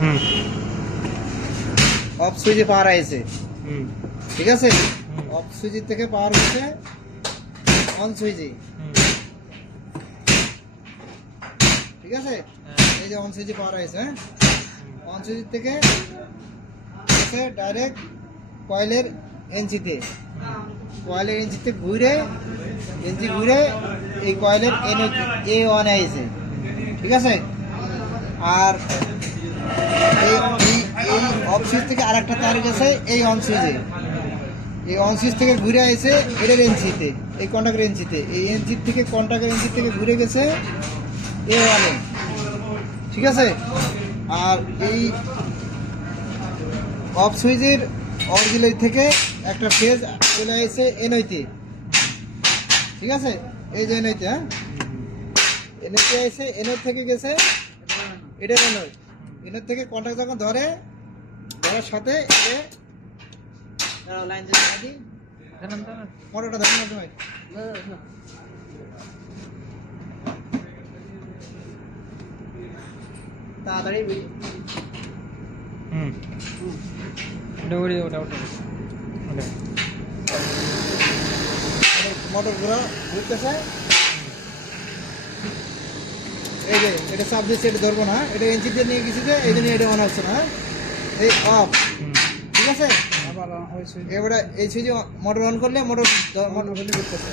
হুম of সুইচে পাওয়ার আইছে, হুম ঠিক আছে। হুম অফ সুইচ থেকে পাওয়ার হচ্ছে অন সুইচে, হুম ঠিক আছে। হ্যাঁ এই যে অন সুইচে পাওয়ার আইছে, হ্যাঁ। হুম অন সুইচ থেকে গেছে ডাইরেক্ট কয়েলের এনজিতে, কয়েলের এনজিতে ঘুরে, এনজি ঘুরে এই কয়েলের এ ওয়ান আইছে, ঠিক আছে। আর এই এই অফ সুইচ থেকে আরেকটা তার গেছে এই অন সুইচে, এই অন সুইচ থেকে ঘুরে আইছে এটার এনজিতে, এই কন্ট্যাক্টের এনজিতে, এই এনজির থেকে কন্ট্যাক্টের এনজি থেকে ঘুরে গেছে এ ওয়ানে, ঠিক আছে। আর এই অফ সুইচের অক্সিলারি থেকে একটা ফেজ চলে আসছে এনইতে, ঠিক আছে। এই যে এনইতে, হ্যাঁ, এনইতে আসছে, এনই থেকে গেছে এটা এনই, এনই থেকে কন্ট্যাক্ট যখন ধরে, ধরার সাথে লাইন যদি মোটরটা দেখুন না তুমি, তাড়াতাড়ি হুম ওটা ওটা ওটা ওটা ওটা মোটরগুলো ঘুরতেছে। এই যে এটা চাপ দিচ্ছে, এটা ধরবো না, এটা ইঞ্চি দিয়ে নিয়ে গেছি যে এই জন্য এটা মনে হচ্ছে না, এই অফ, হুম ঠিক আছে। আবার ওই সুইচ এবারে এই সুইচে মোটর অন করলে মোটর ভ্যালু করতেছে,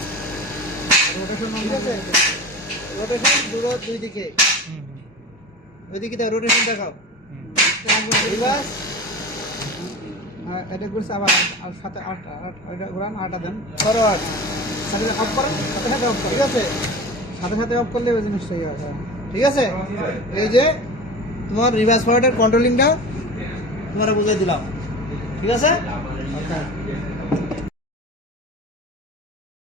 রোটেশন ঠিক আছে। রোটেশন দুই দিকে, হুম ওই দিকে রোটেশন দেখাও, হুম রিভার্স, এটা করছে আবার আর সাথে আটটা ওইটা ঘোরান আটটা দেন ফরওয়ার্ড, সাথে অফ করেন সাথে সাথে অফ ঠিক করেন আছে, সাথে সাথে অফ করলে ওই জিনিসটা ইয়ে হয় ঠিক আছে। এই যে তোমার রিভার্স ফরওয়ার্ডের কন্ট্রোলিংটা তোমার বুঝিয়ে দিলাম, ঠিক আছে। ওকে